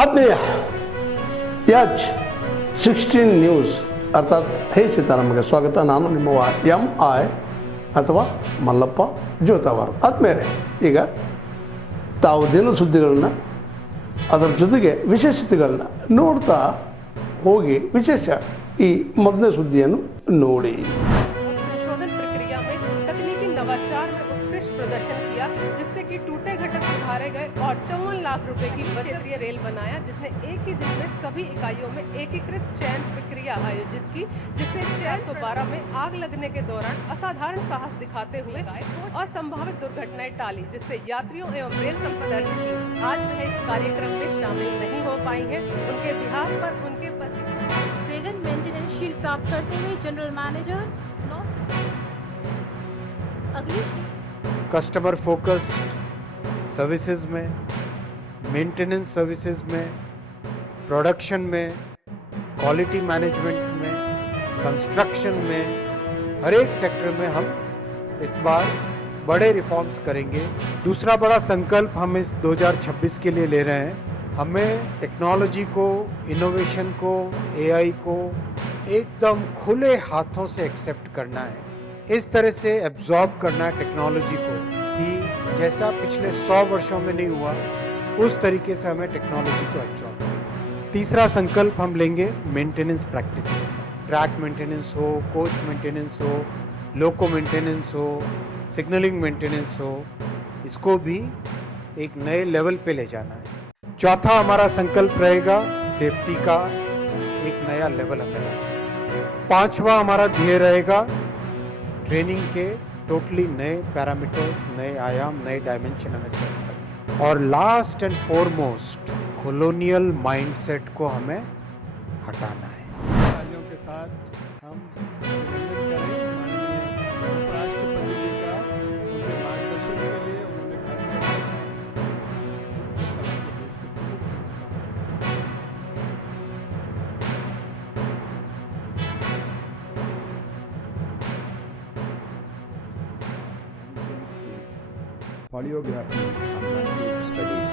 ಆತ್ಮೀಯ ಯಾಜ್ 16 ನ್ಯೂಸ್ ಅರ್ಥಾತ್ ಹೇ ಸೀತಾರಾಮಗೆ ಸ್ವಾಗತ. ನಾನು ನಿಮ್ಮ MI ಅಥವಾ ಮಲ್ಲಪ್ಪ ಜೋತಾವಾರ್. ಆದ್ಮೇಲೆ ಈಗ ತಾವು ದಿನ ಸುದ್ದಿಗಳನ್ನ ಅದರ ಜೊತೆಗೆ ವಿಶೇಷತೆಗಳನ್ನ ನೋಡ್ತಾ ಹೋಗಿ ವಿಶೇಷ ಈ ಮೊದಲನೇ ಸುದ್ದಿಯನ್ನು ನೋಡಿ. संशोधन प्रक्रिया में तकनीकी नवाचार में उत्कृष्ट प्रदर्शन किया, जिससे कि टूटे घटक सुधारे गए और 54 लाख रुपए की क्षेत्रीय रेल बनाया, जिसने एक ही दिन में सभी इकाइयों में एकीकृत चयन प्रक्रिया आयोजित की, जिससे 612 में आग लगने के दौरान असाधारण साहस दिखाते हुए और संभावित दुर्घटनाएं टाली, जिससे यात्रियों एवं रेल संपदा की आज वह इस कार्यक्रम में शामिल नहीं हो पाई है। उनके बिहार पर उनके पति वेगन मेंटेनेंस शील्ड प्राप्त करते हुए जनरल मैनेजर अगली कस्टमर फोकस्ड सर्विसेज में, मेंटेनेंस सर्विसेज में, प्रोडक्शन में, क्वालिटी मैनेजमेंट में, कंस्ट्रक्शन में, हर एक सेक्टर में हम इस बार बड़े रिफॉर्म्स करेंगे। दूसरा बड़ा संकल्प हम इस 2026 के लिए ले रहे हैं। हमें टेक्नोलॉजी को, इनोवेशन को, AI को एकदम खुले हाथों से एक्सेप्ट करना है, इस तरह से एब्जॉर्ब करना है टेक्नोलॉजी को कि जैसा पिछले 100 वर्षों में नहीं हुआ उस तरीके से हमें टेक्नोलॉजी को एब्जॉर्ब करना है। तीसरा संकल्प हम लेंगे मेंटेनेंस प्रैक्टिस, ट्रैक मेंटेनेंस हो, कोच मेंटेनेंस हो, लोको मेंटेनेंस हो, सिग्नलिंग मेंटेनेंस हो, इसको भी एक नए लेवल पे ले जाना है। चौथा हमारा संकल्प रहेगा सेफ्टी का एक नया लेवल हमें लाना है। पांचवा हमारा ध्येय रहेगा ट्रेनिंग के टोटली नए पैरामीटर्स, नए आयाम, नए डायमेंशन हमें सेट करना। और last and foremost colonial mindset को हमें हटाना है। तालियों के साथ हम अभिनंदन करें माननीय उपराष्ट्रपति जी का उनके मार्गदर्शन के लिए। उन्होंने Polyography and landscape studies.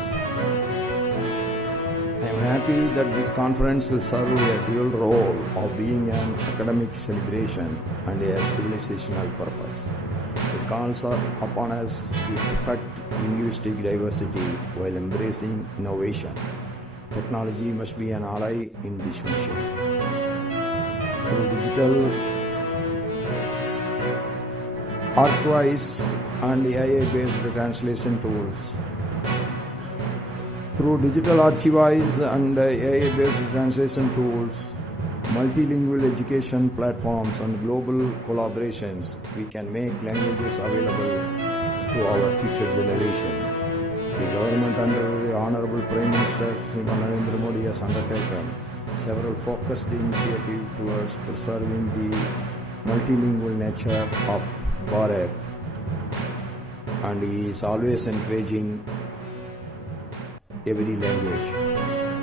I am happy that this conference will serve a dual role of being an academic celebration and a civilizational purpose. It calls upon us to protect linguistic diversity while embracing innovation. Technology must be an ally in this mission. Through digital archives and AI-based translation tools. Through digital archives and AI-based translation tools, multilingual education platforms and global collaborations, we can make languages available to our future generation. The government under the Honorable Prime Minister Sriman Narendra Modi has undertaken several focused initiatives towards preserving the multilingual nature of Bharat, and he is always encouraging every language.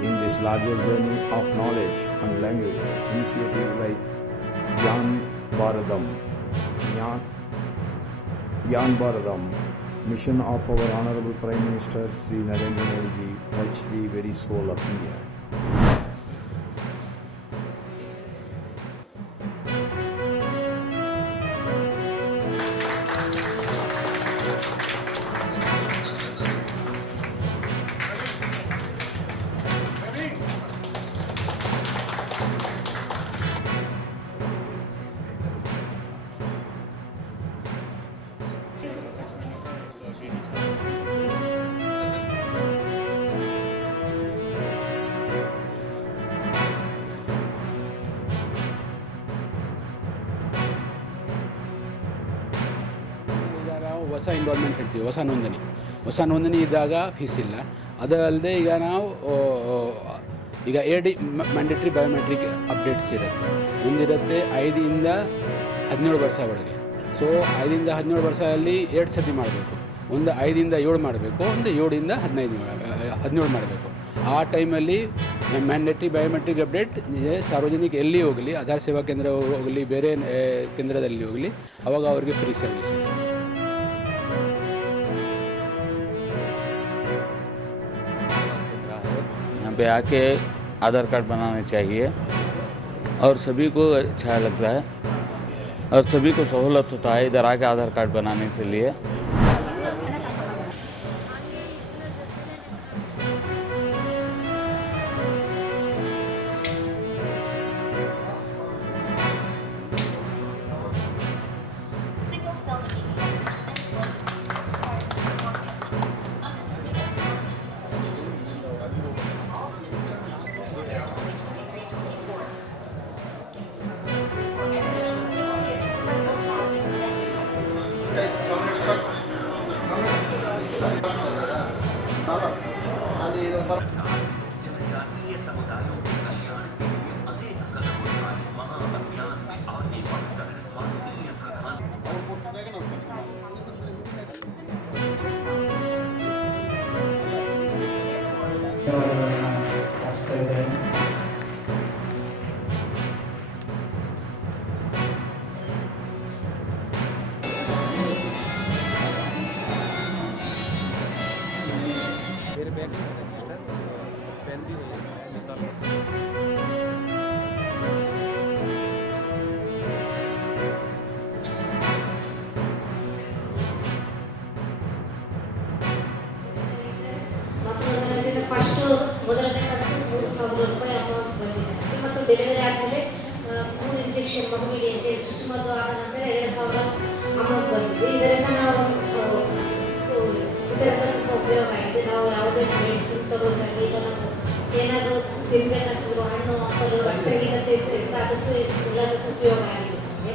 In this larger journey of knowledge and language, initiatives like Gyan Bharadam, mission of our Honorable Prime Minister Sri Narendra Modi ji touch the very soul of India. ಹೊಸ involvement ಇಡ್ತೀವಿ, ಹೊಸ ನೋಂದಣಿ ಇದ್ದಾಗ fees ಇಲ್ಲ. ಅದಲ್ಲದೆ ಈಗ ನಾವು ಈಗ AD ಮ್ಯಾಂಡೇಟ್ರಿ ಬಯೋಮೆಟ್ರಿಕ್ ಅಪ್ಡೇಟ್ಸ್ ಇರುತ್ತೆ. ಒಂದಿರುತ್ತೆ 5 ಇಂದ 17 ವರ್ಷ ಒಳಗೆ. ಸೊ 5 ಇಂದ 17 ವರ್ಷದಲ್ಲಿ 2 ಸತಿ ಮಾಡಬೇಕು. ಒಂದು 5 ಇಂದ 7 ಮಾಡಬೇಕು, ಒಂದು 7 ಇಂದ 17 ಮಾಡಬೇಕು. ಆ ಟೈಮಲ್ಲಿ ಮ್ಯಾಂಡೇಟ್ರಿ ಬಯೋಮೆಟ್ರಿಕ್ ಅಪ್ಡೇಟ್ ಸಾರ್ವಜನಿಕ ಎಲ್ಲಿ ಹೋಗಲಿ, ಆಧಾರ್ ಸೇವಾ ಕೇಂದ್ರ ಹೋಗಲಿ, ಬೇರೆ ಕೇಂದ್ರದಲ್ಲಿ ಹೋಗಲಿ, ಅವಾಗ ಅವ್ರಿಗೆ ಫ್ರೀ ಸರ್ವಿಸ್ ಇದೆ. यहाँ पे आके आधार कार्ड बनाने चाहिए और सभी को अच्छा लगता है और सभी को सहूलत होता है इधर आके आधार कार्ड बनाने से लिए। जनजातीय समुदायों के कल्याण के लिए अनेक कदम उठाए महाअभियान में आगे बढ़कर माननीय प्रधान ಫಸ್ಟ್ ಮೊದಲನೇ ಕಂತು 3,000 ರೂಪಾಯಿ ಅಮೌಂಟ್ ಬಂದಿದೆ ಮತ್ತು ಡೆಲಿವರಿ ಆದಮೇಲೆ 3 ಇಂಜೆಕ್ಷನ್ ಮಗುವಿಗೆ ಚುಚ್ಚುಮದ್ದು ಆದ ನಂತರ 2,000 ಅಮೌಂಟ್ ಬಂದಿದೆ. ಇದರಿಂದ ನಾವು ಇದರಿಂದ ತುಂಬ ಉಪಯೋಗ ಆಗಿದೆ. ನಾವು ಯಾವುದೇ ಮೆಡಿಸಿನ್ ತಗೋದಾಗಿ ನಾವು ಏನಾದರೂ ತಿನ್ಬೇಕನ್ಸಿದ್ರು ಹಣ್ಣು ಹಂಪಲು ರಕ್ತಗೀತ ತಿಂತ ಅದಕ್ಕೂ ಎಲ್ಲದಕ್ಕೂ ಉಪಯೋಗ ಆಗಿದೆ ನಮಗೆ.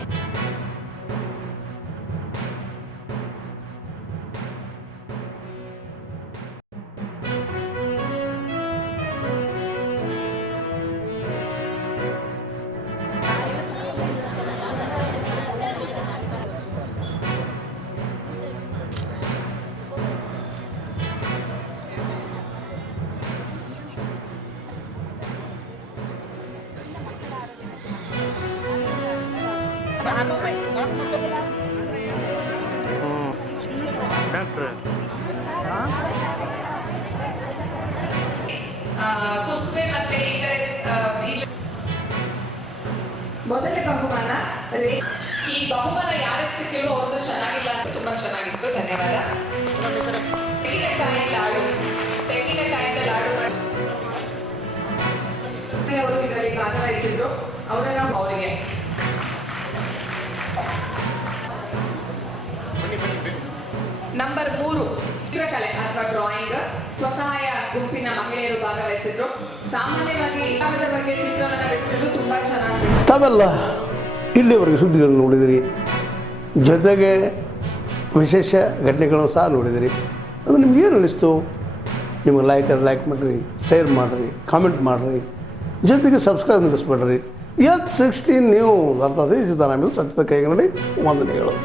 ಕುಸ್ಬೆ ಮತ್ತೆ ಮೊದಲನೇ ಬಹುಮಾನ ಈ ಬಹುಮಾನ ಯಾರಿಗೆ ಸಿಕ್ಕಿಲ್ವೋ ಅವ್ರದ್ದು ಚೆನ್ನಾಗಿಲ್ಲ ಅಂತ ತುಂಬಾ ಚೆನ್ನಾಗಿತ್ತು. ಧನ್ಯವಾದ. ತೆಂಗಿನಕಾಯಿಯಿಂದ ಲಾಡು ಅವರು ಇದರಲ್ಲಿ ಭಾಗವಹಿಸಿದ್ರು. ಅವರೆಲ್ಲ ಅವರಿಗೆ ನಂಬರ್ 3 ಚಿತ್ರಕಲೆ ಅಥವಾ ಡ್ರಾಯಿಂಗ್ ಸ್ವಸಹಾಯ ಗುಂಪಿನ ಮಹಿಳೆಯರು ಭಾಗವಹಿಸಿದ್ರು. ಸಾಮಾನ್ಯವಾಗಿ ವಿಭಾಗದ ಬಗ್ಗೆ ಚಿತ್ರವನ್ನು ಬಿಡಿಸಲು ತುಂಬಾ ಚೆನ್ನಾಗಿ ತಾವೆಲ್ಲ ಇಲ್ಲಿವರೆಗೆ ಸುದ್ದಿಗಳನ್ನು ನೋಡಿದಿರಿ, ಜೊತೆಗೆ ವಿಶೇಷ ಘಟನೆಗಳನ್ನು ಸಹ ನೋಡಿದಿರಿ. ಅದು ನಿಮ್ಗೆ ಏನು ಅನ್ನಿಸ್ತು? ನಿಮಗೆ ಲೈಕ್ ಮಾಡಿರಿ, ಶೇರ್ ಮಾಡಿರಿ, ಕಾಮೆಂಟ್ ಮಾಡಿರಿ, ಜೊತೆಗೆ ಸಬ್ಸ್ಕ್ರೈಬ್ ನಿಲ್ಲಿಸ್ಬೇಡ್ರಿ. H16 ನ್ಯೂಸ್ ಅರ್ಥಾತ್ ಸೀತಾರಾಮ್ ಸತ್ಯದ ಕೈಗನ್ನಡಿ ವಂದನೆಗಳು.